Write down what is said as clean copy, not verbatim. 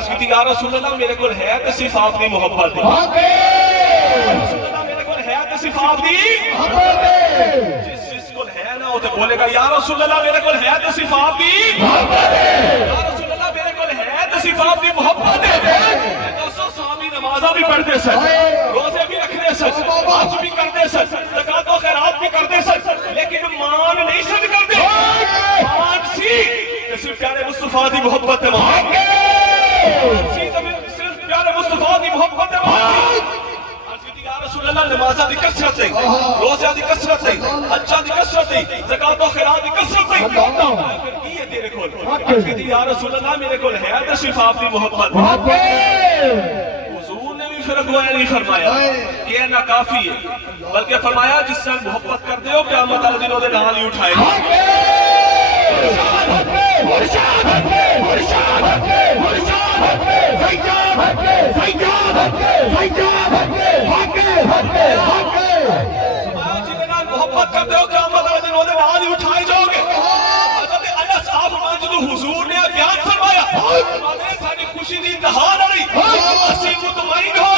عرض کی تھی یا رسول اللہ میرے کو ہے تے صرف آپ دی محبت ہے، رسول اللہ میرے کو ہے تے صرف آپ دی محبت ہے، جس کو ہے نا وہ تے بولے گا یا رسول اللہ میرے کو ہے تے صرف آپ دی محبت ہے، یا رسول اللہ میرے کو ہے تے صرف آپ دی محبت ہے۔ دوستو صحابی نمازاں بھی پڑھتے سن، روزے بھی رکھتے سن، حج بھی کرتے سن، زکات و خیرات بھی کرتے سن، لیکن مان نہیں سن کرتے، مان سی کہ صرف پیارے مصطفیٰ دی محبت ہے، مان سی صرف پیارے مصطفیٰ دی محبت ہے۔ یا رسول اللہ نمازاں دی کثرت ہے، روزیاں دی کثرت ہے، حجاں دی کثرت ہے، زکات و خیرات دی کثرت ہے، پھر کی ہے تیرے کول؟ یا رسول اللہ میرے کول ہے تے صرف آپ دی محبت ہے۔ حضور نے بھی پھر اگوایا نہیں فرمایا کہ یہ ناکافی ہے، بلکہ فرمایا جس سے محبت کرتے ہو قیامت والے دن وہ نال ہی اٹھائے گا۔ محبت کرتے ہو قیامت والے دن وہ نال ہی اٹھائے جاؤ گے۔ حضرت انس آپ جدو حضور نے بیان فرمایا ساری خوشی دی انتہا نہ رہی، اسی مطمئن ہو